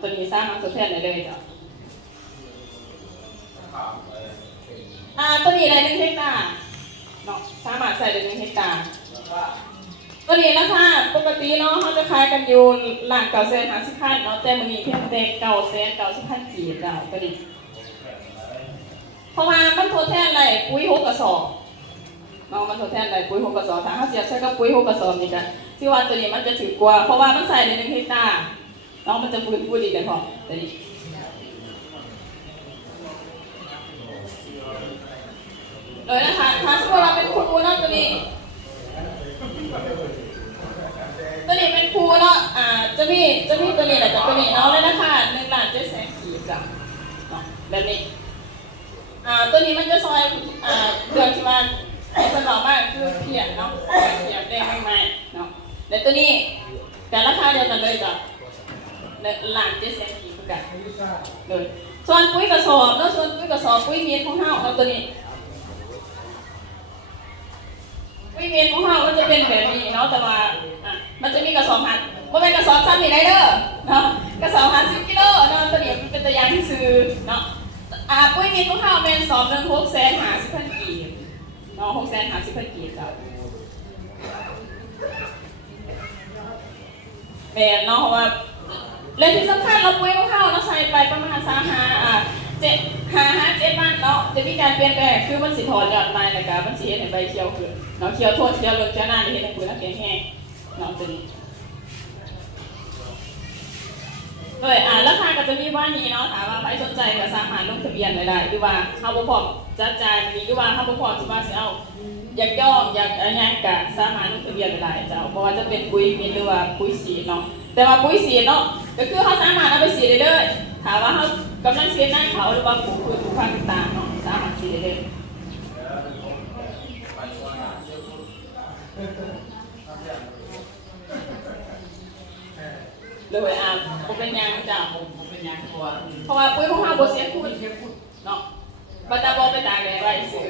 ตัวนี้สร้างมาทดแทนได้เลยจ้ะตัวนี้ได้1 เฮกตาร์เนาะสามารถใส่ได้1 เฮกตาร์ตัวนี้ราคาปกติเนาะเขาจะขายกันอยู่หลัง950,000เนาะแต่มื้อนี้เพียงแต่990,000กีบจ้ะตัวนี้เพราะว่ามันทดแทนได้ปุ๋ย6 กระสอบเนาะมันทดแทนได้ปุ๋ย6 กระสอบถ้าเขาเสียบใช้กับปุ๋ย6 กระสอบนี่จ้ะที่ว่าตัวนี้มันจะถือกว่าเพราะว่ามันใส่ใน1 เฮกตาร์เนาะมันจะฟื้นฟูดีกันพอตัวนี้เลยนะคะถ้าสมมติเราเป็นครูเนาะตัวนี้เป็นครูเนาะจะมีตัวนี้แหละจากตัวนี้เนาะเลยนะคะ1,700,000 กีบจ้ะเนาะแบบนี้ตัวนี้มันจะซอยเดือนที่ว่าสนองมากคือเพียรเนาะเพียรได้ใหม่ๆเนาะแต่ตัวนี้แต่ราคาเดียวกันเลยจ้ะ1,700,000 กีบกันเลยส่วนปุ๋ยกระสอบเนาะส่วนปุ๋ยกระสอบปุ๋ยเมียนของเฮาเอาตัวนี้ปุ๋ยเมียนของเฮาก็จะเป็นแบบนี้เนาะแต่ว่ามันจะมีกระสอบหัดว่าเป็นกระสอบซ้ำนี่ได้เด้อเนาะกระสอบหัด10 กิโลเนาะตัวนี้เป็นตัวอย่างที่ซื้อเนาะปุ๋ยเมียนของเฮาเป็นสอบหนึ่ง650,000 กีบเนาะ650,000 กีบจ้ะแม่นเนาะเพราะว่าและที่สำคัญเราปุ๋ยของเฮาเนาะใส่ไปประมาณ7 วันเนาะจะมีการเปลี่ยนแปลงคือมันสิถอนยอดไม้แล้วก็มันสิเฮ็ดให้ใบเขียวขึ้นเนาะเขียวโทษเขียวลดเขียวหน้านี่เฮ็ดให้ปุ๋ยแข็งแรงเนาะตัวนี้เลยราคาก็จะมีว่านี้เนาะถามว่าใครสนใจก็สามารถลงทะเบียนได้หรือว่าเฮาบ่พร้อมจัดจ่ายมีหรือว่าเฮาบ่พร้อมสิว่าสิเอาอยากย่อมอยากอะไรก็สามารถลงทะเบียนได้เจ้าเพราะว่าจะเป็นปุ๋ยมีหรือว่าปุ๋ยสีเนาะแต่ว่าปุ๋ยสีเนาะก็คือเฮาสามารถเอาไปสีได้เลยถามว่าเฮากำลังเสียหน้าเขาหรือว่าปลูกพืชปลูกพันธุ์ต่างๆเนาะสามารถสีได้เลยเลยผมเป็นยางจ้ะผมเป็นยางตัวเพราะว่าปุ๋ยของเฮาบ่เสียคุณเนาะบัดตาบ่ไปตากแดดไว้ซื่อ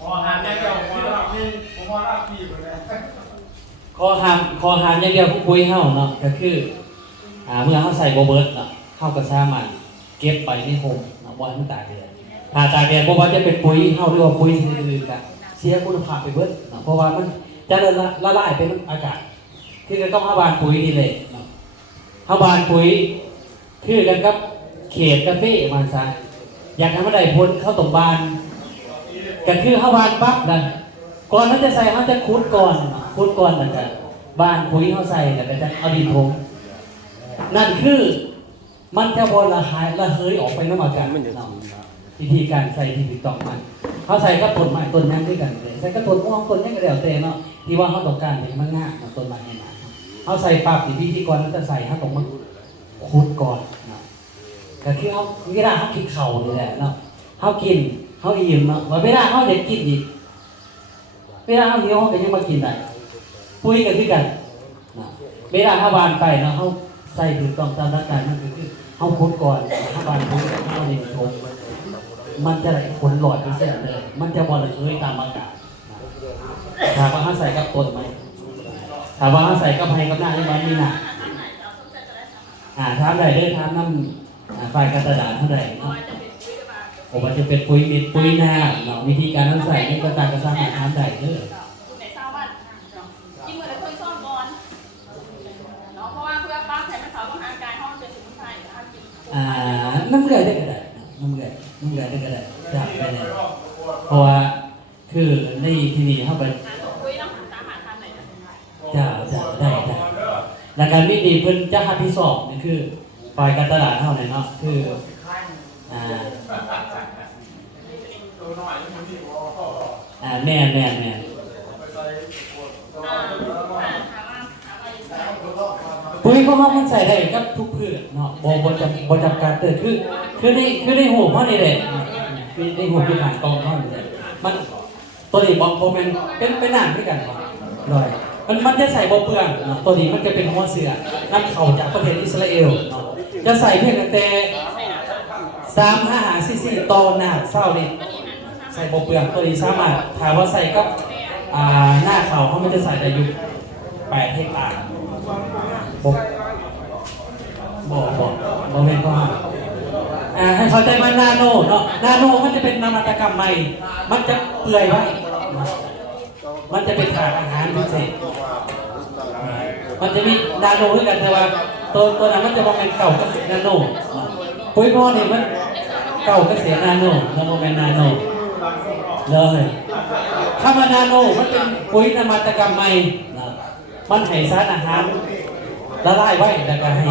คอหามอย่างเดียวคอรับนี่ผมว่ารับพี่หมดเลยคอหามอย่างเดียวของปุ๋ยเฮาเนาะก็คือเมื่อเฮาใส่บ่เบิดเนาะเฮาก็สามารถเก็บไปในโฮมเนาะบ่ให้มันตากแดดถ้าตากแดดบ่ว่าจะเป็นปุ๋ยเฮาหรือว่าปุ๋ยอื่นๆก็เสียคุณภาพไปเบิดเนาะเพราะว่ามันจะละลายไปในอากาศคือก็ต้องเฮาบานปุ๋ยนี่แหละเนาะเฮาบานปุ๋ยคือกันกับเขตกาแฟมันซะอยากให้มันได้ผลเข้าตรงบานก็คือเฮาบานปั๊บนะก่อนมันจะใส่เฮาจะขุดก่อนนั่นก็บานปุ๋ยเฮาใส่แล้วก็จะเอาดินถมนั่นคือมันจะบ่ระเหยออกไปนำอากาศเนาะวิธีการใส่ที่ถูกต้องมันเฮาใส่กับต้นไม้ต้นนั้นด้วยกันเลยใส่กับต้นม่วงต้นหยังก็แล้วแต่เนาะที่ว่าเฮาต้องการให้มันงามต้นไม้ให้มันเอาใส่ปั๊บวิธีก่อนมันจะใส่เฮาต้องมาขุดก่อนเนาะก็คือเฮาเวลาเฮากินข้าวนี่แหละเนาะเฮากินเฮาอิ่มเนาะว่าเวลาเฮาอยากกินอีกเวลาเฮาหิวเฮาก็ยังมากินได้ปุ๋ยก็คือกันเนาะเวลาเฮาบานไปเนาะเฮาใส่ถูกต้องตามหลักการมันก็คือเฮาขุดก่อนเฮาบานปุ๋ยเฮาดินถมมันจะได้ผล100%เลยมันจะบ่ระเหยตามอากาศถามว่าเฮาใส่กับต้นไหมถามว่าเฮาใส่กับไผกับหน้าได้บ่มีหน้าถามได้เด้อถามนำฝ่ายการตลาดเท่าใดเนาะผมว่าจะเป็นปุ๋ยเม็ดปุ๋ยหน้าเนาะวิธีการใส่นี่ก็ต่างกันสามารถถามได้เด้อในชาวบ้านกินมื้อละคนซ่อมก่อนเนาะเพราะว่าเพื่อปรั๊บให้มันเข้ากับร่างกายเฮาเป็นสมุนไพรเฮากินน้ำเกลือได้ก็ได้น้ำเกลือได้ก็ได้จับได้เลยเพราะว่าคือในที่นี้เฮาไปปุ๋ยต้องสามารถทำได้นะจะได้แล้วการวิธีเพิ่นจะรับผิดชอบนี่คือฝ่ายการตลาดเฮาเนี่ยเนาะคือแม่ปุ๋ยเพราะว่ามันใส่ได้กับทุกพืชเนาะบ่จำกัดเด้อคือได้หูเฮานี่แหละได้หูที่ผ่านกองเฮานี่แหละมันตัวนี้บ่แม่นเป็นน้ำด้วยกันบ่ลอยมันจะใส่บ่เปลืองเนาะตัวนี้มันจะเป็นหัวเสือนำเข้าจากประเทศอิสราเอลเนาะจะใส่เพียงแต่3-5 ซีซีต่อน้ำเช้านี่ใส่บ่เปลืองตัวนี้สามารถถ้าว่าใส่กับหน้าเขามันจะใส่ได้อยู่8 เฮกตาร์ บ่แม่นข้อห้ามให้เข้าใจมานาโนเนาะนาโนมันจะเป็นนวัตกรรมใหม่มันจะเปื่อยไว้มันจะเป็นขาดอาหารพิเศษมันจะมีนาโนด้วยกันแต่ว่าตัวนั้นมันจะบอกเป็นเก่ากับนาโนปุ๋ยพ่อเนี่ยมันเก่ากับเสียนาโนแล้วมันเป็นนาโนเลยถ้ามานาโนมันเป็นปุ๋ยนวัตกรรมใหม่มันให้สารอาหารละลายไว้แล้วก็ให้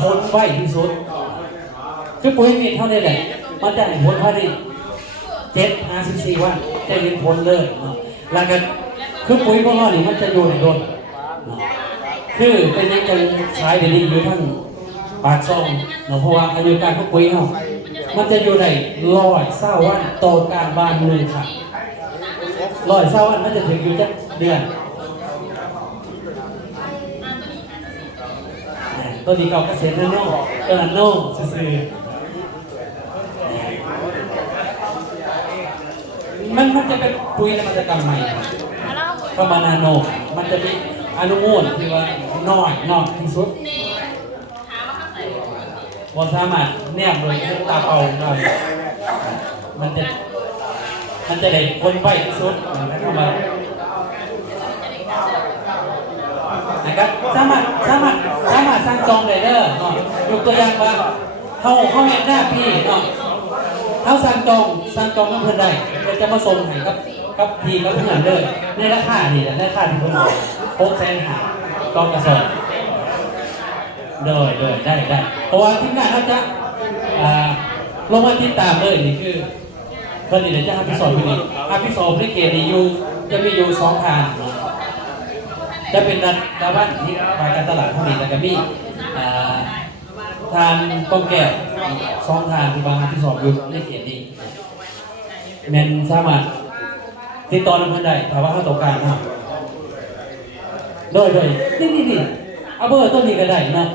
คนไว้ที่สุดคือปุ๋ยมีเท่านี้แหละมันจะให้ผลภายใน7-54 วันจะเห็นผลเลยแล้วก็คือปุ๋ยพ่อเนี่ยมันจะอยู่ในรถคือเป็นยังจะขายเดี๋ยวนี้อยู่ทั้งปากซองเนาะเพราะว่าอายุการของปุ๋ยเฮามันจะอยู่ใน120 วันต่อการบ้าน1ครั้ง120 วันมันจะถึงอยู่จักเดือนตัวนี้เก่าเกษตรนาโน่ตัวนาโน่ซื่อมันจะเป็นปุ๋ยนวัตกรรมใหม่เข้ามานาโน่มันจะมีอนุมูลที่ว่าน้อยที่สุดบนสามารถแนบโดยตาเปล่าได้มันจะได้คนไปที่สุดเข้ามานะครับสามารถสร้างจองได้เด้อยกตัวอย่างว่าเขาเห็นหน้าพี่เนาะเขาสร้างจองน้ำเพิ่นได้เพิ่นจะมาส่งให้กับพี่กับเพื่อนเลยในราคานี่แหละราคาที่เพิ่น650,000ต่อกระสอบเลยได้เพราะว่าทีมงานเขาจะลงมาติดตามเลยนี่คือเพิ่นนี่จะหาพิสอบอยู่นี่หาพิสอบในเขตนี่อยู่จะมีอยู่2ทางจะเป็นดาบ้านที่ขายการตลาดทั้งนี้แล้วก็มีทางก้องแก้ว2ทางที่บางที่สอบอยู่ในเขตนี้แม่นสามารถติดต่อนำเพิ่นได้ถ้าว่าเขาต้องการเนาะโดยนี่เอาเบอร์ต้นนี้ก็ได้เนาะ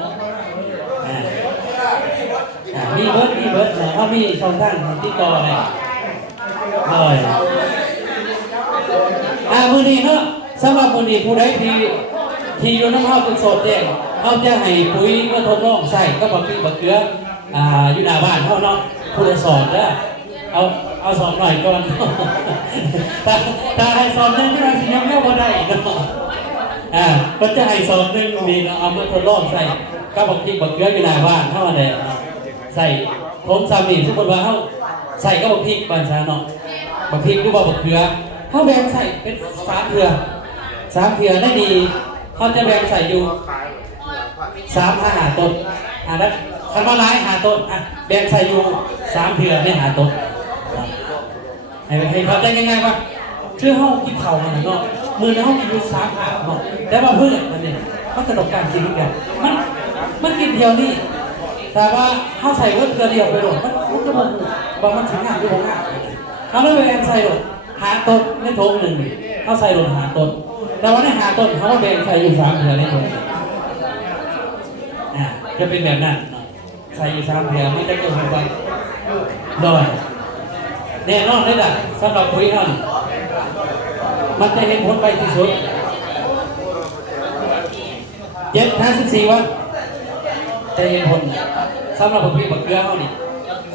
มีเบิร์ดเนาะเขามีช่องทางติดต่อได้เลยมื้อนี้เนาะสำหรับมื้อนี้ผู้ใดที่อยู่น้ำเฮาเป็นโสดแจ้งเขาจะให้ปุ๋ยมาทดลองใส่ก็บักพริกบักเกลืออยู่หน้าบ้านเฮาเนาะผู้ละสอบเด้อเอาสอบหน่อยก่อนถ้าให้สอบนึงที่เราสิยังไม่บ่ได้เนาะก็จะให้สอบนึงนี่เราเอามาทดลองใส่ก็บักพริกบักเกลืออยู่หน้าบ้านเฮาเนี่ยใส่ผมสามีสมมุติว่าเฮาใส่ก็บักพริกบ้านซาเนาะบักพริกหรือว่าบักเกลือเฮาแบ่งใส่เป็น3เทื่อได้ดีเขาจะแบ่งใส่อยู่3-5 ต้นแล้วคันว่าหลาย5 ต้นแบ่งใส่อยู่3 เทื่อไม่5 ต้นให้เขาได้ง่ายๆว่าคือเฮากินเผามันเนาะมื้อนี้เฮากินอยู่3 ถาดเนาะแต่ว่าเพื่อนมันนี่มันกระดกการกินกันมันกินเดียวนี่แต่ว่าเฮาใส่เพื่อเดียวไปโดดมันจะบ่มันถึงงานหรือบ่งานเขาเลยแบ่งใส่โดด5 ต้นในโถงนึงนี่เฮาใส่โดด5 ต้นแต่ว่าใน5 ต้นเขาก็แบ่งใส่อยู่3 เทื่อในโถงจะเป็นแบบนั้นใส่อยู่3 เทื่อมันจะเกิดไปโดยแน่นอนเลยล่ะสำหรับปุ๋ยเฮามันจะเห็นผลไปที่สุด7-14 วันจะเห็นผลสำหรับปุ๋ยบักเกลือเฮานี่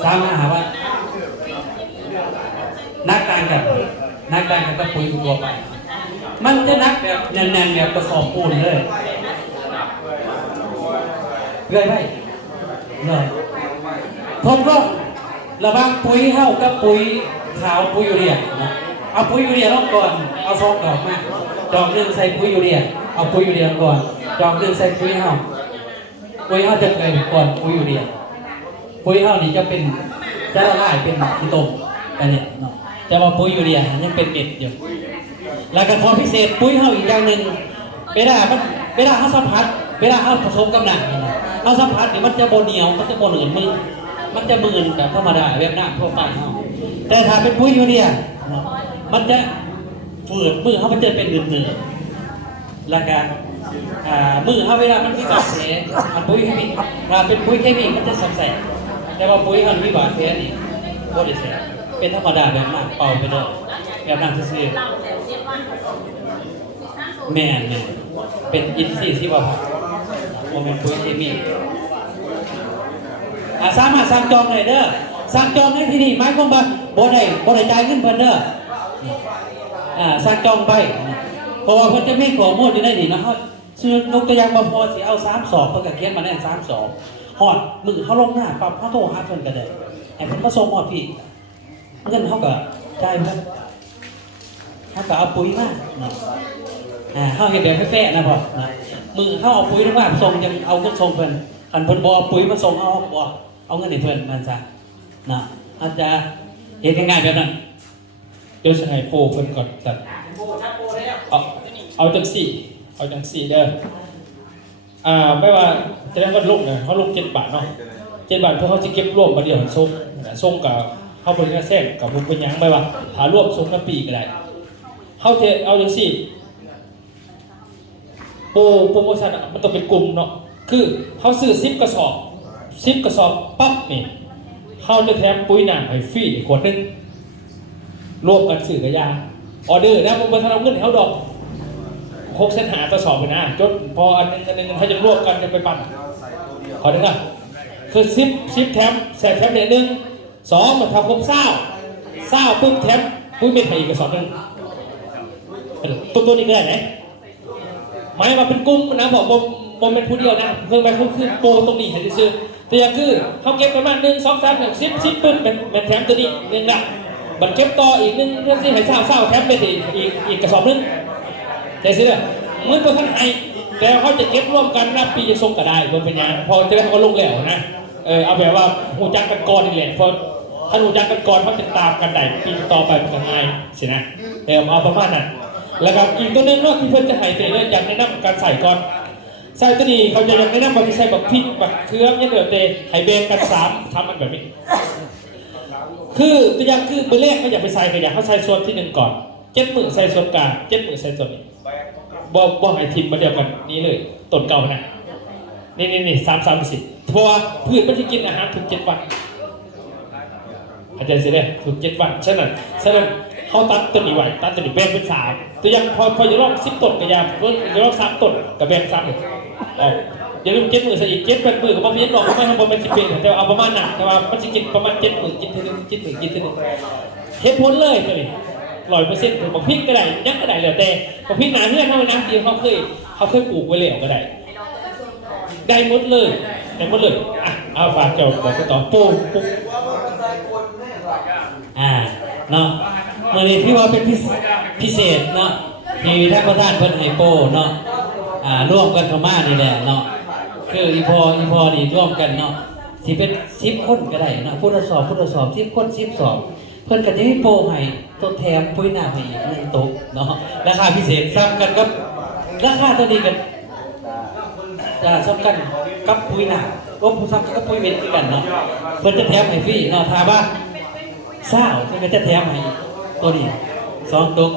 3-5 วันนักต่างกันกับปุ๋ยทั่วไปมันจะนักแบบแน่นๆแบบกระสอบปูนเลยเลยทดลองระหว่างปุ๋ยเฮากับปุ๋ยขาวปุ๋ยยูเรียนะเอาปุ๋ยยูเรียลงก่อนเอาซองดอกมาดอกนึงใส่ปุ๋ยยูเรียเอาปุ๋ยยูเรียก่อนดอกนึงใส่ปุ๋ยเฮาจะเกิดก่อนปุ๋ยยูเรียปุ๋ยเฮานี่จะละลายเป็นขี้ต้มไปเนี่ยเนาะแต่ว่าปุ๋ยยูเรียยังเป็นเม็ดอยู่แล้วก็ของพิเศษปุ๋ยเฮาอีกอย่างนึงเวลาเฮาสัมผัสเวลาเฮาผสมกับน้ำนะเฮาสัมผัสนี่มันจะบ่เหนียวมันจะบ่หนืดมือมันจะมืนแบบธรรมดาแบบน้ำทั่วไปเฮาแต่ถ้าเป็นปุ๋ยยูเรียมันจะฝืดมือเฮามันจะเป็นหนืดๆแล้วก็มือเฮาเวลามันมีบาดแผลปุ๋ยเคมีเป็นปุ๋ยเคมีมันจะสับแสบแต่ว่าปุ๋ยเฮามีบาดแผลนี่บ่ได้แสบเป็นธรรมดาแบบน้ำเป่าไปเลยแบบน้ำซื่อๆแม่นเป็นอินทรีย์ชีวภาพบ่แม่นปุ๋ยเคมี สามารถสั่งจองได้เด้อสั่งจองในที่นี่หมายความว่าบ่ได้จ่ายเงินเพิ่นเด้อสั่งจองไปเพราะว่าเพิ่นจะมีข้อมูลอยู่ในนี่นะเฮาชื่อนกตัวอย่างบ่พอสิเอา3 2เพิ่นก็เขียนมาได้3 2ฮอดมื้อเฮาลงหน้าปั๊บเฮาโทรหาเพิ่นก็ได้ให้เพิ่นมาส่งฮอดพี่เงินเฮาก็จ่ายเพิ่นเฮาก็เอาปุ๋ยมาเนาะเฮาเฮ็ดแบบแฟร์ๆนะพ่อนะมื้อเฮาเอาปุ๋ยมาส่งยังเอาเงินส่งเพิ่นคันเพิ่นบ่เอาปุ๋ยมาส่งเฮาบ่เอาเงินให้เพิ่นมันซะนะอาจจะเฮ็ดง่ายๆแบบนั้นเดี๋ยวจะให้โปรเพิ่นก่อนสัตว์เอาจังสี่เด้อไม่ว่าจะได้ว่าลงเขาลง7 บาทเนาะ7 บาทเพื่อเขาจะเก็บรวมมาเดียวส่งกับเขาบริการแทรกกับผมเป็นยังไม่ว่าหารวมส่งน้ำปีก็ได้เขาจะเอาจังสี่โปรโมชั่นมันต้องเป็นกลุ่มเนาะคือเขาซื้อ10 กระสอบปั๊บนี่เขาจะแถมปุ๋ยหนามให้ฟรีขวดนึงรวมกันสื่อกระยาออเดอร์นะผมมาทำเงินเขาดอก6 เส้นหากระสอบเลยนะจนพออันนึงเขาจะรวมกันจะไปปั่นขอหนึ่งอ่ะคือ10แถมแสนแถม1 2มาทำครบเศร้าปุ๊บแถมปุ้ยเม็ดไทยกระสอบนึงตัวนี้ก็ได้ไหมหมายว่าเป็นกลุ่มนะบอกผมเป็นผู้เดียวนะเพิ่งไปคือโปรตรงนี้เห็นซื้อตัวอย่างคือเขาเก็บประมาณ1 2 3 10ปุ๊บเป็นแถมตัวนี้1 ละบัตรเก็บต่ออีก1เพื่อที่ให้เศร้าแถมไปอีกกระสอบนึงใจซื้อเลยเหมือนตัวท่านไอแต่เขาจะเก็บร่วมกันนับปีจะส่งก็ได้รวมเป็นยังพอจะได้เขาก็ลงแล้วนะเอาแบบว่าหูจักกันก่อนนี่แหละพอถ้าหูจักกันก่อนเขาจะตามกันได้ปีต่อไปเป็นยังไงสินะเอาประมาณนั้นแล้วก็อีกตัวนึงเนาะที่เพื่อนจะให้เตะเนี่ยอยากแนะนำการใส่ก่อนใส่ตัวนี้เขาจะยังแนะนำบางทีใส่แบบพริกแบบเครื่องเนี่ยเดี๋ยวเตะให้เบนกัน3ทำมันแบบนี้คือตัวอย่างคือเบอร์แรกก็อยากไปใส่ก็อยากเขาใส่ส่วนที่1ก่อน7 มื้อใส่ส่วนกลาง7 มื้อใส่ส่วนนี้บ่ให้ทิมมาเดียวกันนี้เลยต้นเก่านะนี่3 เพราะว่าพืชมันที่กินอาหารถูก7 วันอาจารย์เสียเลยถูก7 วันฉะนั้นเขาตัดต้นนี้ไว้ตัดต้นนี้แบ่งเป็น3ตัวอย่างพอจะลอง10 ต้นก็ยาเพิ่งจะลอง3 ต้นก็แบ่ง3เลยอย่าลืม7 มื้อใส่อีก7 8 มื้อก็บ่มีหรอกไม่ทำบ่เป็น10 เป็นแต่เอาประมาณนั้นแต่ว่ามันจะกินประมาณ7 มื้อกินทีนึงเห็นผลเลยตัวนี้100%บอกพริกก็ได้ยังก็ได้แล้วแต่บอกพริกหนาเพื่อนเท่านั้นที่เขาเคยปลูกไว้แล้วก็ได้หมดเลยเอาฝากเจ้าบอกต่อปูเนาะเมื่อนี้ที่ว่าเป็นพิเศษเนาะที่ท่านประธานเพิ่นให้โปเนาะร่วมกันเข้ามานี่แหละเนาะคืออีพอนี่ร่วมกันเนาะสิเป็น10 คนก็ได้เนาะผู้ทดสอบ10 คน10 สอบเพิ่นก็จะมีโปรให้ตัวแถมปุ๋ยหน้าให้อีก1 ตุกเนาะราคาพิเศษซ้ำกันกับราคาตัวนี้กันซ้ำกันกับปุ๋ยหน้าผู้ซ้ำกันกับปุ๋ยเม็ดกันเนาะเพิ่นจะแถมให้ฟรีเนาะถ้าว่าเพิ่นก็จะแถมให้ตัวนี้2 ตุก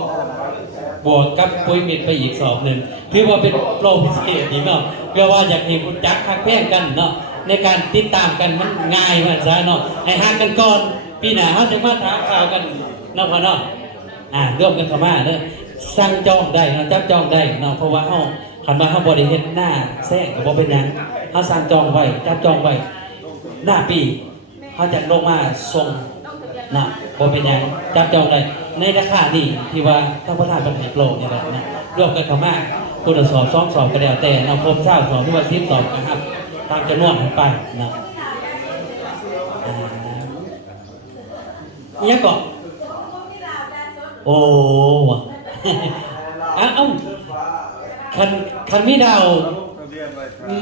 บวกกับปุ๋ยเม็ดไปอีกสอบหนึ่งถือว่าเป็นโปรพิเศษดีเนาะเพื่อว่าอยากให้คุณจักคักแพงกันเนาะในการติดตามกันมันง่ายว่าซะเนาะให้ห่างกันก่อนปีหน้าเขาจะมาถามข่าวกันเนาะพ่อเนาะร่วมกันเข้ามาเด้อสั่งจองได้เนาะจับจองได้เนาะเพราะว่าเฮาคันว่าเฮาบ่ได้เฮ็ดหน้าแซงก็บ่เป็นหยังเฮาสั่งจองไว้จับจองไว้หน้าปีเฮาจะลงมาส่งนะบ่เป็นหยังจับจองได้ในราคานี้ที่ว่าท่านประธานเพิ่นให้โปรนี่แหละนะร่วมกันเข้ามาผู้สอบ2 สอบก็แล้วแต่เนาะครบ20 สอบหรือว่า10 สอบนะครับทางจะนวดไปนะยังก่อนโอ้คันมีดาว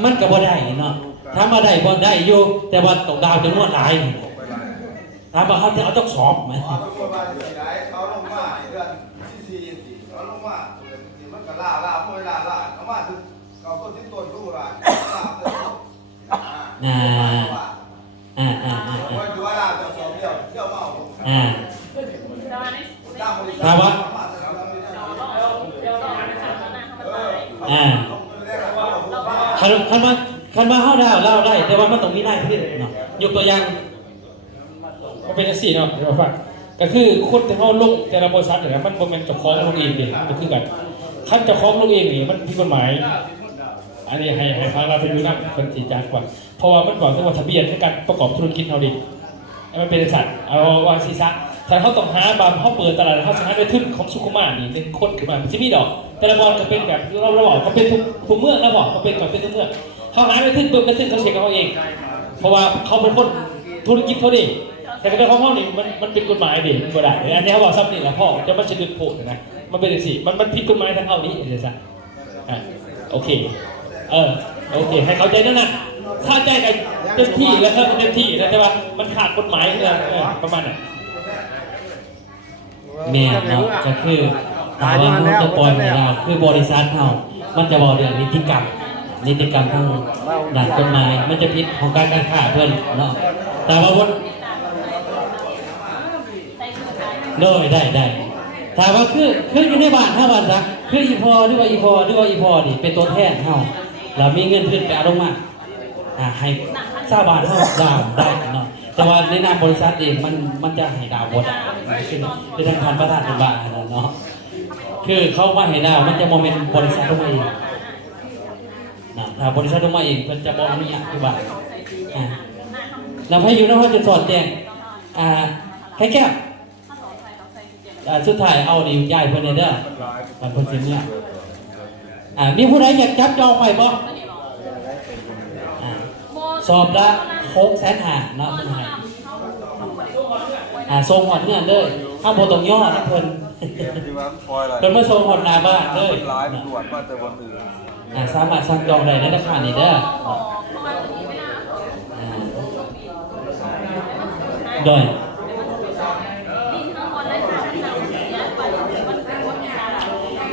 มันก็บ่ได้เนาะถ้ามาได้บ่ได้อยู่แต่ว่าตกดาวจำนวนหลายถ้าบ่เขาจะเอาต้องสอบมั้ยเขาลงมาเดือน4เขาลงมามันก็ล่าบ่ล่าเขามาถึงเขาต้นที่ต้นรู้ล่ะถามว่าคันมาเฮาดาวเล่าได้แต่ว่ามันต้องมีได้ขึ้นเนาะยกตัวอย่างมันเป็น4เนาะเดี๋ยวฟังก็คือคนที่เขาลงแต่ละบริษัทเนี่ยมันบ่แม่นเจ้าของลงเองดิก็คือกันคันเจ้าของลงเองนี่มันผิดกฎหมาย อันนี้ให้ฟังเราไปดูนะคนจีจังกว่าเพราะว่ามันบอกถึงว่าทะเบียนในการประกอบธุรกิจเราดิมันเป็นสัตว์เอาวางซีซ่าถ้าเขาต้องหาบางเขาเปิดตลาดเขาจะหาด้วยทุนของสุขุมานี่เป็นคนขึ้นมาจะมีดอกแต่ละบอลก็เป็นแบบเราบอกเขาเป็นทุกเมืองเราบอกเขาเป็นกับเป็นทุกเมืองเขาหาด้วยทุนเปิดด้วยทุนเขาเช็คเขาเองเพราะว่าเขาเป็นคนธุรกิจเขาดิแต่ก็เป็นของเขานี่มันเป็นกฎหมายดิมันก็ได้อันนี้เขาบอกซ้ำนี่แหละพ่อจะมาเฉลิมโผล่นะมันเป็นสิมันผิดกฎหมายทั้งเท่านี้เดี๋ยวจะโอเคโอเคให้เข้าใจนั่นน่ะเข้าใจกันเต็มที่แล้วครับเต็มที่แล้วใช่ป่ะมันขาดกฎหมายประมาณนั้น แม่เนาะก็คือถามว่าเขาจะปล่อยให้เราคือบริษัทเขามันจะบอกเรื่องนิติกรรมทางด้านกฎหมายมันจะผิดของการค้าเพื่อนเนาะแต่ว่าวันได้ถามว่าคืออยู่ในบ้านเท่าบ้านซะคืออีพอหรือว่าอีพอนี่เป็นตัวแทนเฮาเรามีเงินทุนไปเอาลงมาให้ชาวบ้านเฮาดาวได้เนาะแต่ว่าในนามบริษัทเองมันจะให้ดาวบ่ได้คือทางท่านประธานเป็นบ้านเนาะคือเขามาให้ดาวมันจะบ่แม่นบริษัทลงมาเองนะถ้าบริษัทลงมาเองเพิ่นจะบ่อนุญาตคือว่าเราให้อยู่นะว่าจะสอนแจ้งแค่แก้วสุดท้ายเอาดิย้ายเพิ่นเด้อมันเพิ่นสิเนี่ยมีผู้ใดอยากจับจองไปบ่สอบละ650,000เนาะเพิ่นให้ส่งหอดเงินเด้อเฮาบ่ต้องย่อนะเพิ่นเพิ่นมาส่งหอดหน้าบ้านเด้อสามารถสั่งจองได้ในราคานี้เด้อโดย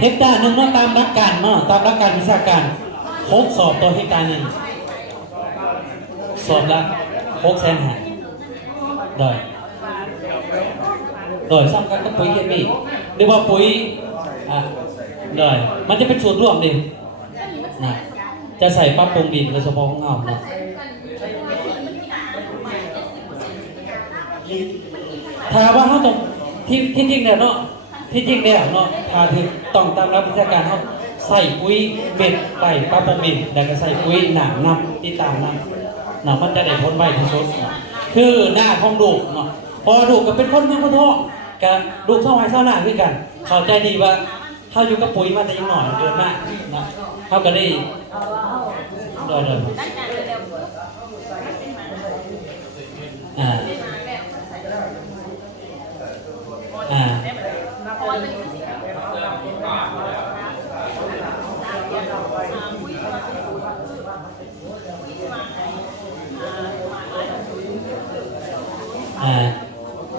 เฮกตาร์หนึ่งเนาะตามหลักการวิชาการ6สอบต่อเฮกตาร์หนึ่งสอบละ650,000โดยซ้ำกันกับปุ๋ยเคมีหรือว่าปุ๋ยโดยมันจะเป็นสูตรร่วมดินะจะใส่ปรับปรุงดินโดยเฉพาะของเราเนาะถ้าว่าเขาต้องที่จริงเนี่ยเนาะถ้าถึงต้องตามรับวิชาการเขาใส่ปุ๋ยเม็ดไปปรับปรุงดินแล้วก็ใส่ปุ๋ยหนามน้ำที่ตามน้ำมันจะได้ผลไวที่สุดเนาะคือหน้าของลูกเนาะพอลูกก็เป็นคนเมืองพุทธกับลูกเท่าไหร่เท่าหน้าด้วยกันเข้าใจดีว่าเขาอยู่กับปุ๋ยมาแต่ยังหน่อยเกินมากเนาะเขาก็ได้โดย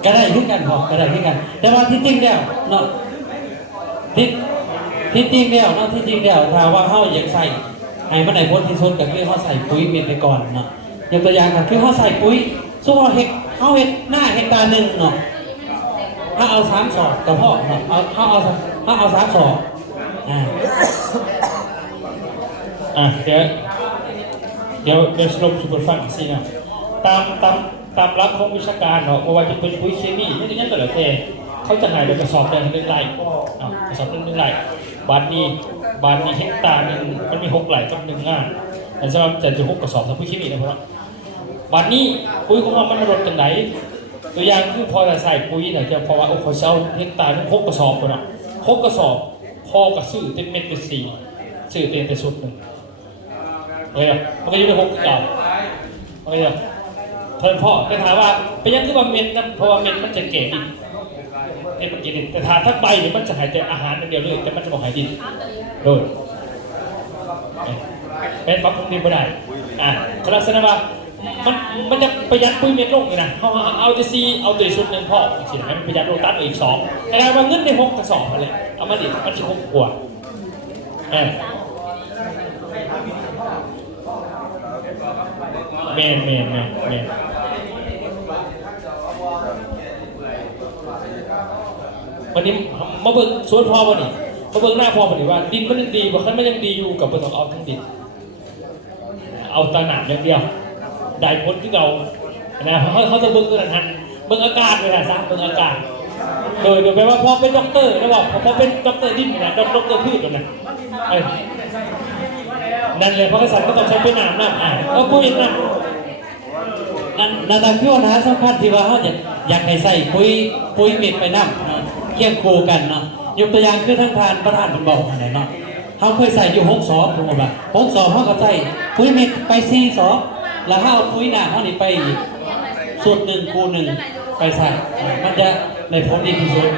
ก็ได้ขึ้นกันบอกก็ได้ขึ้นกันแต่ว่าที่จริงแล้วเนาะที่จริงแล้วถ้าว่าเฮาอยากใส่ให้มันได้ผลที่สุดก็คือเฮาใส่ปุ๋ยเม็ดไปก่อนเนาะยกตัวอย่างก็คือเฮาใส่ปุ๋ยสมมุติว่าเฮาเฮ็ดหน้าเฮกตาร์นึงเนาะถ้าเอา3 ศอกก็พอเนาะเอา3 ศอกเดี๋ยวสรุปสุดฟังสินะตามหลักของวิชาการเนาะว่าจะเป็นปุ๋ยเคมีไม่ได้งั้นก็แล้วแต่เขาจะหายโดยกระสอบ1 ไร่กระสอบ1 ไร่บานนี้เฮกตาร์นึงมันมี6 ไร่กับ1 งานแต่สำหรับจะ6 กระสอบสำหรับปุ๋ยเคมีนะเพราะบานนี้ปุ๋ยของเรามันลดจังไหนตัวอย่างคือพอจะใส่ปุ๋ยเนี่ยจะเพราะว่าเขาเช่าเฮกตาร์นึง6 กระสอบคนละ6 กระสอบพอกับซื้อเป็นเม็ดเป็น4ซื้อเป็นสุด1มันก็อยู่ใน6 กระสอบมันก็จะเพิ่นพ่อไปถามว่าไปยังคือว่าเม็ดนั้นเพราะว่าเม็ดมันจะเก็บดินมันเก็บดินแต่ถ้าทั้งใบเนี่ยมันจะหายใจอาหารอย่างเดียวเลยแต่มันจะบอกหายดินโดยเป็นปรับปรุงดินไม่ได้ลักษณะว่ามันจะประหยัดปุ๋ยเม็ดลงเลยนะเอาแต่4เอาตัวสุด1พ่อเสียให้มันประหยัดลงตัดอีก2แต่ว่าเงินใน6 กระสอบอะไรเอามาดิมันจะคุ้มกว่าเมนวันนี้มาเบิ่งสวนพ่อวันนี้มาเบิ่งหน้าพ่อวันนี้ว่าดินมันยังดีกว่าขั้นมันยังดีอยู่กับต้องเอาทั้งดินเอาตาหนามอย่างเดียวได้ผลที่เราเขาจะเบิ่งตัวนั้นเบิ่งอากาศเลยนะซะเบิ่งอากาศโดยแปลว่าพอเป็นด็อกเตอร์นะบอกพอเป็นด็อกเตอร์ดินนะด็อกเตอร์พืชนะ นั่นเลยเพราะกษัตริย์ก็ต้องใช้เป็นน้ำเอาปุ๋ยนะ นั่นคือปัญหาสำคัญที่ว่าเขาอยากให้ใส่ปุ๋ยเม็ดไปน้ำเคียงคู่กันเนาะยกตัวอย่างคือทั้งทานประธานเป็นบอกอะไรเนาะเขาเคยใส่อยู่6 สอบถูกไหม6 สอบเขาก็ใส่ปุ๋ยเม็ดไป4 สอบแล้วเขาเอาปุ๋ยหนาเขานี่ไปอีกสูตร1 คูณ 1ไปใส่มันจะในผลดีที่สุด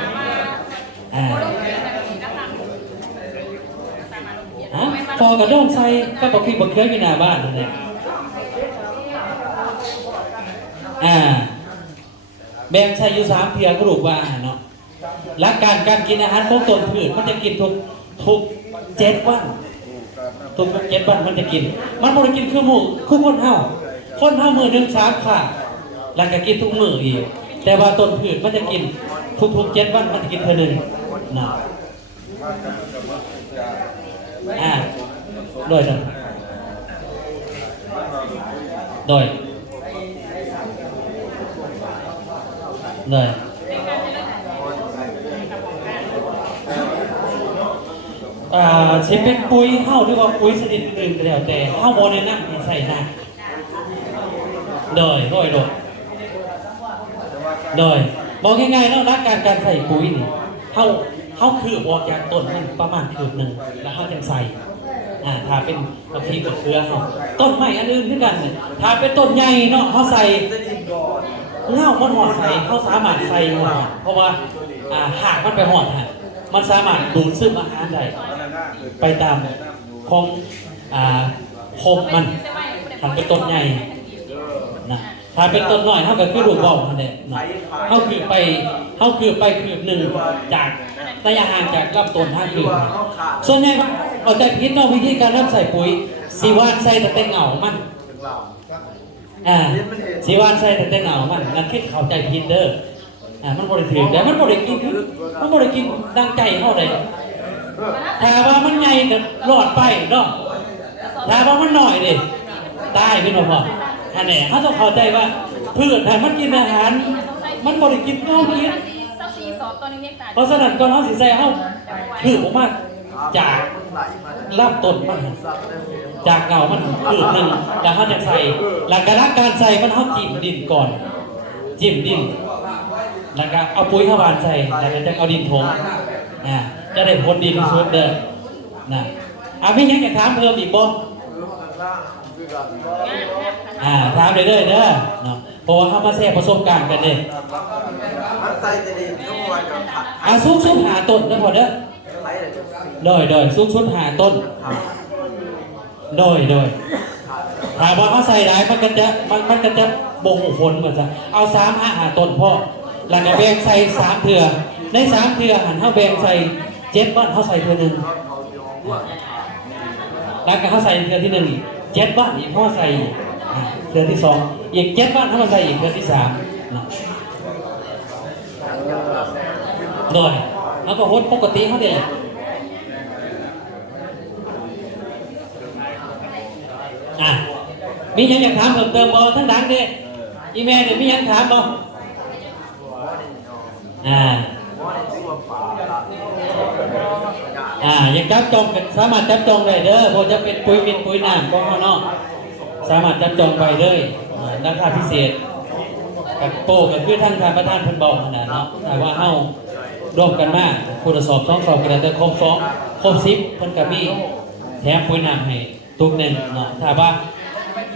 พอกระด้งใส่ก็บอกพี่บอกเคี้ยวอยู่หน้าบ้านนั่นแหละแบ่งใส่อยู่3 เพียงกระดูกว่าอาหารเนาะหลักการกินอาหารของต้นพืชมันจะกินทุก7 วันทุก7 วันมันจะกินมันบ่ได้กินคือคนเฮามื้อนึง3 ครั้งแล้วก็กินทุกมื้ออีกแต่ว่าต้นพืชมันจะกินทุก7 วันมันจะกินเท่านึงนะโดยสิเป็นปุ๋ยเฮาหรือว่าปุ๋ยชนิดอื่นก็แล้วแต่เฮาบ่แนะนำให้ใส่นะโดยบอกง่ายๆแล้วหลักการใส่ปุ๋ยนี่เฮาคือออกจากต้นมันประมาณคืบนึงแล้วเฮาจังใส่ถ้าเป็นบางทีมะเขือเฮาต้นไม้อันอื่นคือกันถ้าเป็นต้นใหญ่เนาะเฮาใส่เง่ามันหอดใส่เขาสามารถใส่หอดเพราะว่าหากมันไปหอดมันสามารถดูดซึมอาหารได้ไปตามของคมมันทำเป็นต้นใหญ่นะถ้าเป็นต้นน้อยเขาก็คือดูดบ่อมันเนี่ยเขาคือไปคืบหนึ่งจากระยะห่างจากลำต้น5 คืบส่วนใหญ่เอาใจพิษเนาะวิธีการเริ่มใส่ปุ๋ยสีวานใส่แต่เหงามันสีวานใส่แต่เหงามันนั่นคือเข้าใจพิษเด้อมันบริสุทธิ์แต่มันบริกินดังใจเท่าใดถ้าว่ามันใหญ่ก็รอดไปเนาะถ้าว่ามันหน่อยดิตายเป็นบ่พออันนี้เขาต้องเข้าใจว่าพืชถ้ามันกินอาหารมันบริกินเท่านี้เพราะฉะนั้นก่อนเขาสิใส่เขาคือผมมาจากลำต้นมันจากเงามันคืบหนึ่งแล้วเขาจะใส่หลักการใส่มันเขาจิ้มดินก่อนจิ้มดินแล้วก็เอาปุ๋ยเข้าบานใส่แล้วก็จะเอาดินถมจะได้ผลดีที่สุดเด้อนะพี่ยังอยากถามเพิ่มอีกบ่ถามเด้อเนาะเพราะว่าเขามาแชร์ประสบการณ์กันเด้ซุกหาต้นนะพอเด้อโดยซุกหาต้นโดยถามว่าเขาใส่ได้มันก็จะบ่งผลเหมือนกันเอา3 5 ต้นพ่อหลังจากแบ่งใส่3 เถื่อใน3 เถื่อหันเขาแบ่งใส่7 วันเขาใส่เถื่อนึงแล้วก็เขาใส่เถื่อที่1อีก7 วันอีกเขาใส่เถื่อที่2อีก7 วันเขาใส่อีกเถื่อที่3นะโดยแล้วก็โหดปกติเขาเด็ดมียังอยากถามเพิ่มเติมบ่ทั้งดังเด้อีเมลเนี่ยมียังถามบ่ยังจับจองสามารถจับจองได้เด้อพอจะเป็นปุ๋ยน้ำของเขาเนาะสามารถจับจองไปเลยราคาพิเศษกับโป้ก็คือท่านประธานเพิ่นบอกนะเนาะแต่ว่าเฮาร่วมกันมาผู้สอบ2 สอบกันแต่ครบ10เพิ่นก็มีแถมปุ๋ยน้ำให้ทุกนึงเนาะถ้าว่า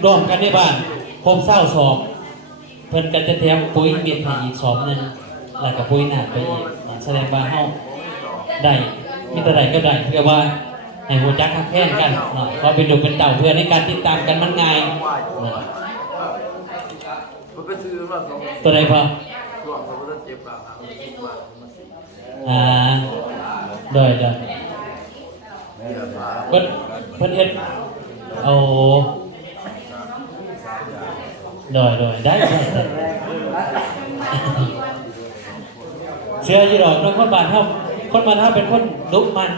ร่วมกันในบ้านครบ20 สอบเพิ่นก็จะแถมปุ๋ยเม็ดให้อีกสอบนึงแล้วก็ปุ๋ยน้ำไปอีกแสดงว่าเฮาได้มีแต่ใดก็ได้เพื่อว่าให้หัวจักฮักแท้งกันเนาะก็เป็นดุเป็นเต่าเพื่อในการติดตามกันมันง่ายตัวใดพอโดยเพิ่นเฮ็ดโอ้โดยได้เชื่ออยู่หรอกคนบ้านเฮาเป็นคนลุกมัน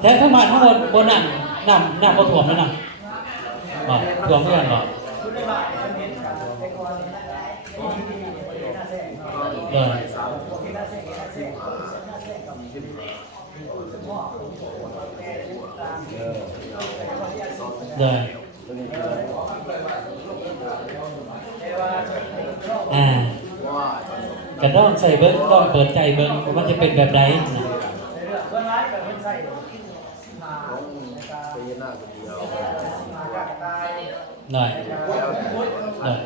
แท้ทั้งบ้านทั้งบนน้ำบ่ท่วมแล้วนะท่วมเพื่อนบ่ โดยกระด้องใส่เบิ้งต้องเปิดใจเบิ้งว่าจะเป็นแบบไหนนะหน่อยหน่อย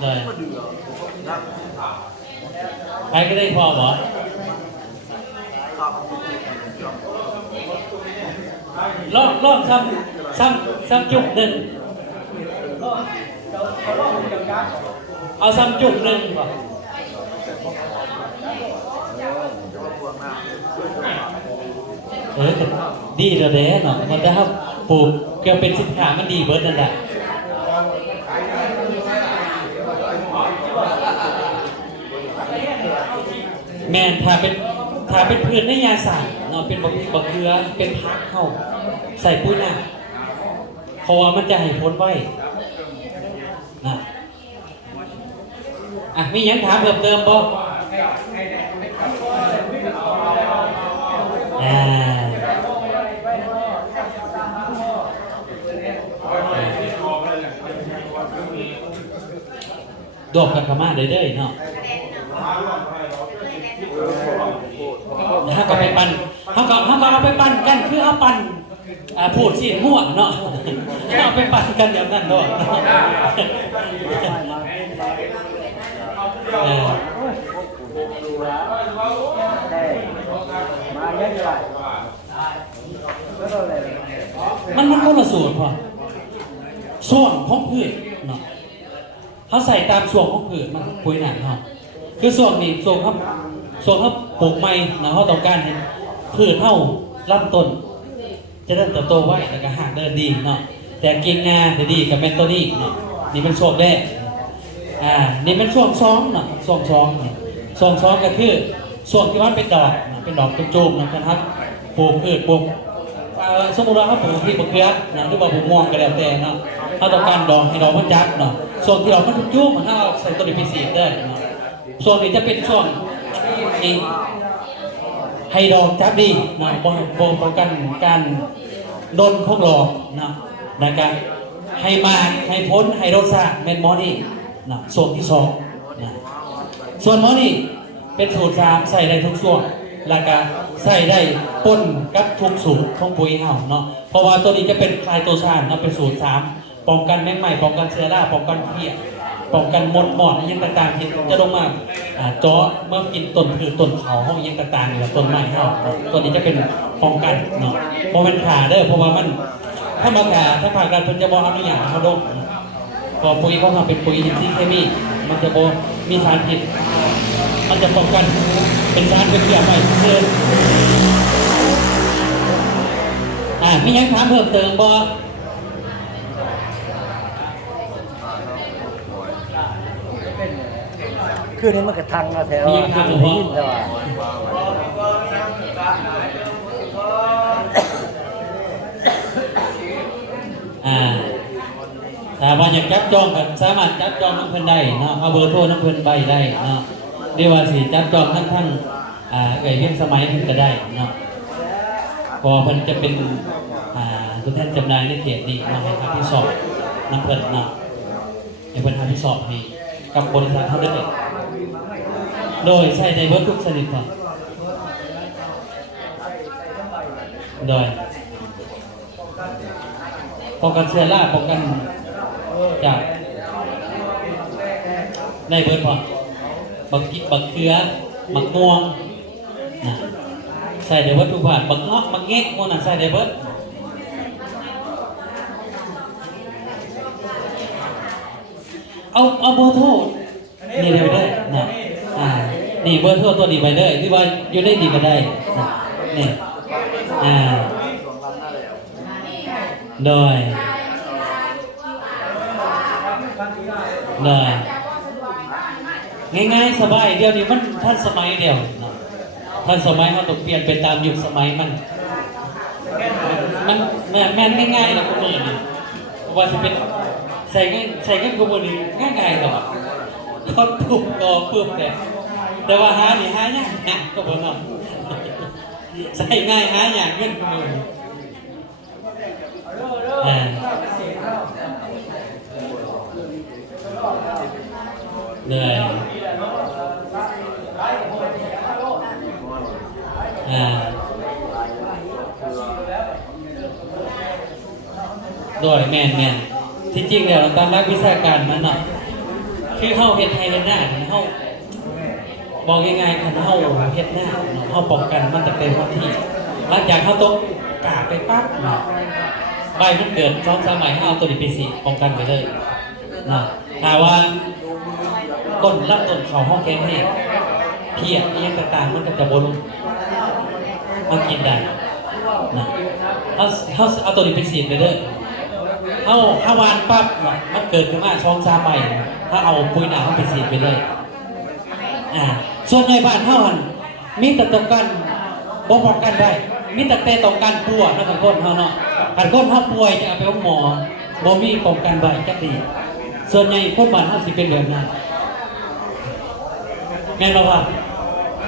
หน่อยใครก็ได้พอเหรอลองซ้ำจุกหนึ่งเอาซ้ำจุกหนึ่งป่ะดีแล้วเด้เนาะมันจะครับปลูกเกี่ยวเป็นสินค้ามันดีเบิร์ดนั่นแหละแมนถ้าเป็นพื้นในยาศาสตร์เนาะเป็นบักเกลือเป็นพักเข้าใส่ปุ๋ยหน้าเพราะว่ามันจะให้พ้นไว้นะมียังถามเพิ่มเติมบ่ดอกกันขม่าเด้อเนาะเขาก็ไปปั่นเขาก็เอาไปปั่นกันคือเอาปั่นพูดสิมั่วเนาะเอาไปปั่นกันอย่างนั้นเนาะมันคนละส่วนพอส่วนของพืชเนาะเขาใส่ตามส่วนของพืชมันปุ๋ยหนักเขาคือส่วนนี้ส่วนเขาปลูกไม้นะเขาต้องการเห็นพืชเขาลำต้นจะเริ่มเติบโตไว้แล้วก็หากเดินดีเนาะแต่กิ่งงาจะดีกับเป็นตัวนี้เนาะนี่เป็นส่วนแรกนี่เป็นส่วนสองเนาะส่วนสองก็คือส่วนที่ว่าเป็นดอกเป็นดอกจุ่มๆนะครับปลูกพืชปลูกสมมติว่าเขาปลูกที่บักเกลือนะหรือว่าปลูกม่วงก็แล้วแต่เนาะเขาต้องการดอกให้ดอกมันจับเนาะส่วนที่ดอกมันจุ่มๆมันเอาใส่ตัวนี้ไปสีได้เนาะส่วนนี้จะเป็นส่วนที่ให้ดอกจับดีนะป้องกันการโดนพวกหลอกนะนะครับให้มาให้พ้นให้รสชาติเป็นมอนี่นะส่วนที่สองนะส่วนมอนี่เป็นสูตร3ใส่ได้ทุกส่วนแล้วก็ใส่ได้ปนกับทุกสูตรของปุ๋ยเฮาเนาะเพราะว่าตัวนี้จะเป็นคลายตัวชาติเนาะเป็นสูตร3ป้องกันแมงไหม้ป้องกันเชื้อราป้องกันเพี้ยป้องกันมดหมอดอย่างต่างๆที่จะลงมาเจาะเมื่อกินต้นคือต้นเขาห้องอย่างต่างๆหรือต้นไม้เฮาตัวนี้จะเป็นป้องกันเนาะเพราะมันขาเด้อเพราะว่ามันถ้ามาขาถ้าผ่านการเพิ่นจะบ่อนุญาตเขาดงพอปุ๋ยเขาทำเป็นปุ๋ยอินทรีย์เคมีมันจะบ่มีสารพิษมันจะป้องกันเป็นสารเป็นเกลือไปเชิญมียังถามเพิ่มเติมบ่คืนนี้มันกระทังมาแถวทางนี้แต่ว่าถ้าว่าอยากจับจองกันสามารถจับจองน้ำเพิ่นได้เนาะเอาเบอร์โทรน้ำเพิ่นใบได้เนาะเรียกว่าสิจับจองทั้งเอ่ยเพียงสมัยเพิ่นก็ได้เนาะพอเพิ่นจะเป็นตัวแทนจำหน่ายในเขตนี้เนาะให้ครับที่สอบน้ำเพิ่นเนาะให้เพิ่นทำที่สอบให้กับบริษัทเฮาได้โดยใช้ในเบิดทุกชนิดครับโดยป้องกันเชื้อราป้องกันจากในเบิดพอบักกิบักเขือบักม่วงนะใส่ในเบิดทุกผ่านบักเงาะบักแงะพวกนั้นใส่ในเบิดเอาเบอร์โทรนี่ได้ไปได้นะนี่เบอร์โทรตัวนี้ไปเลยที่ว่าอยู่ได้ดีก็ได้นะนี่โดยง่ายๆสบายเดี๋ยวนี้มันทันสมัยเดียวทันสมัยมันต้องเปลี่ยนไปตามยุคสมัยมันแม่นง่ายๆนะคุณนี่ว่าจะเป็นใส่เงินกูมือนี่ง่ายๆหรอก คนปุ๊บกองปุ๊บแต่ว่าหานี่หายากนะก็บ่เนาะใส่ง่ายหายากเงินก็บ่เลยโดยแม่นที่จริงแล้วตามหลักวิชาการมันเนาะคือเฮาเฮ็ดให้เฮ็ดหน้าเฮาบอกง่ายๆคันเฮาเฮ็ดหน้าเนาะเฮาป้องกันมันจะเป็นวันที่หลังจากเฮาตกกาไปปั๊บเนาะใบมันเกิด2-3 สมัยเฮาเอาตัวนี้ไปสิป้องกันไปเลยเนาะถ้าว่าต้นรับต้นเขาห้องแข็งแห้งเพี้ยอีหยังต่างๆมันก็จะบ่ลงมากินได้นะเอาตัวนี้ไปสีดไปเด้อเอาวานปั๊บมันเกิดขึ้นมา2-3 ใบถ้าเอาปุ๋ยหนาเข้าไปสีดไปเลยส่วนใหญ่บ้านเฮาหันมีแต่ต้องการบ่ป้องกันได้มีแต่ต้องการป่วยนะคนเฮาเนาะคันคนเฮาป่วยจะเอาไปหาหมอบ่มีป้องกันไว้จักดีส่วนใหญ่คนบ้านเฮาสิเป็นแบบนั้นแม่นบ่ว่า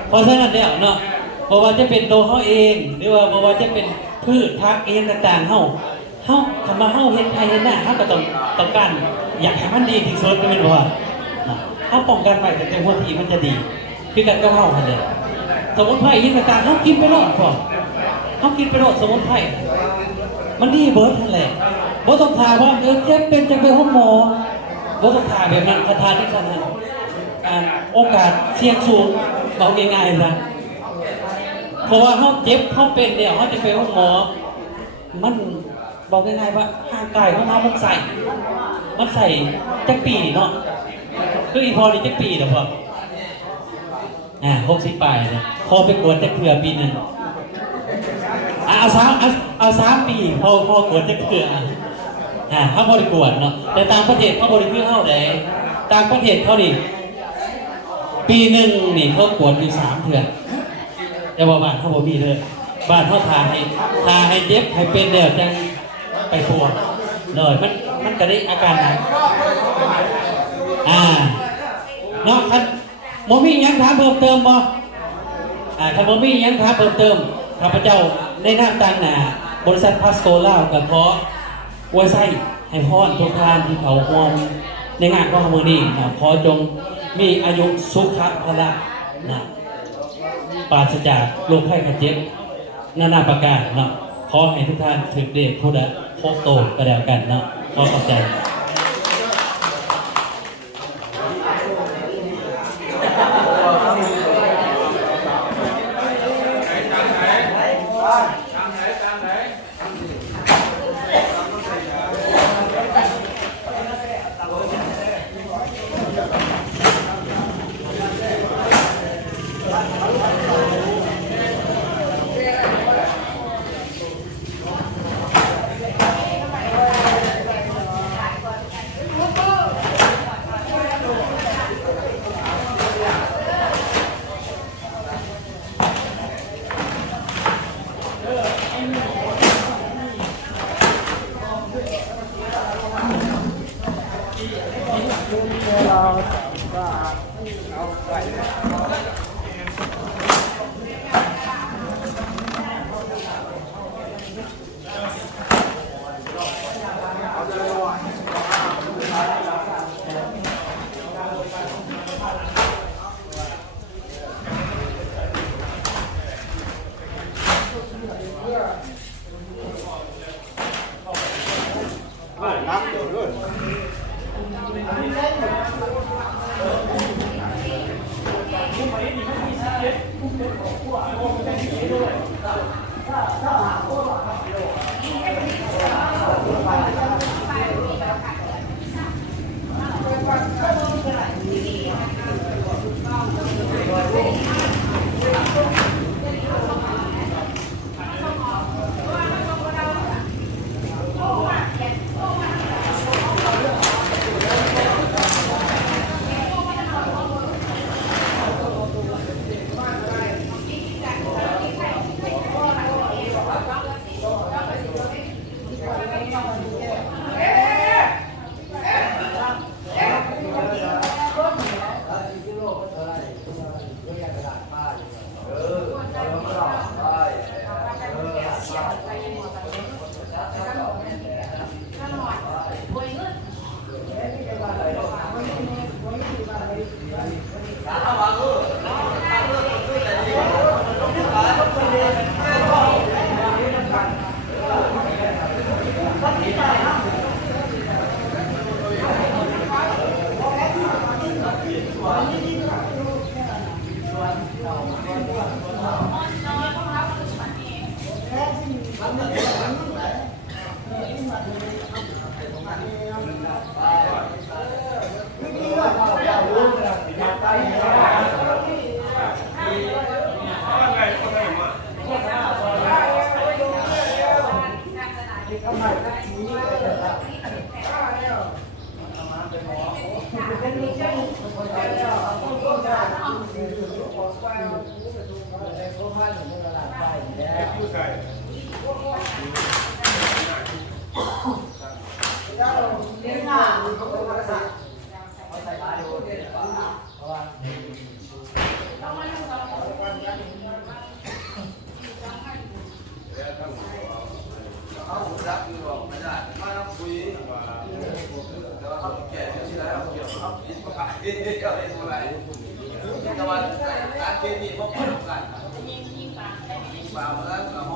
เพราะฉะนั้นแล้วเนาะเพราะว่าจะเป็นตัวเฮาเองหรือว่าเพราะว่าจะเป็นพืชผักเองต่างๆเฮาทำมาเฮาเฮ็ดให้เฮ็ดหน้าเฮาก็ต้องการอยากให้มันดีที่สุดก็แม่นบ่ว่าเฮาป้องกันไว้แต่หัวทีมันจะดีคือกันกับเฮาหั่นแหละสมุนไพรอีกต่างๆเฮากินไปโลดพอเฮากินไปโลดสมุนไพรมันดีเบิดนั่นแหละบ่ต้องถามว่าเจ็บเป็นจะไปหาหมอบ่ต้องถามแบบนั้นทานที่ซั่นน่ะโอกาสเสี่ยงสูงเอาง่ายๆซะเพราะว่าเขาเจ็บเขาเป็นเนี่ยเขาจะไปห้องหมอมันบอกง่ายๆว่าร่างกายของเขามันใส่จักปีเนาะคืออีพอนี่จักปีเนาะพ่อ60 ปลายเนี่ยพอไปกวดจักเถื่อปีนึงเอา3 ปีพอกวดจักเถื่อเขาบริกวดเนาะแต่ต่างประเทศเขาบริคือเข้าได้ต่างประเทศเขาดิปีนึงนี่เขากวดอยู่3 เถื่อแต่ว่าบ้านเขาบ่มีเลยบ้านเขาทาให้เจ็บให้เป็นแล้วจังไปปวดเลยมันก็ได้อาการหนักเนาะคันบ่มีหยังถามเพิ่มเติมบ่คันบ่มีหยังถามเพิ่มเติมข้าพเจ้าได้นามต่างหน้าบริษัทพาสโตล่าก็ขออวยไส้ให้พรทุกท่านที่เขาร่วมในงานของมื้อนี้ขอจงมีอายุสุขภาละปราศจากโรคภัยไข้เจ็บนานาประการเนาะขอให้ทุกท่านถึงเดชพุทธโคโตก็แล้วกันเนาะขอขอบใจน้ำเดือดด้วย ผู้ชาย เขารับคือบอกไม่ได้มาต้องคุยว่าแต่ว่าเขาแก่ที่แล้วเกี่ยวกับอินทผลัมที่เขาเรียนอะไรแต่ว่าการเคมีพวกมันกันยิงปลาเมื่อนั้นก็หอ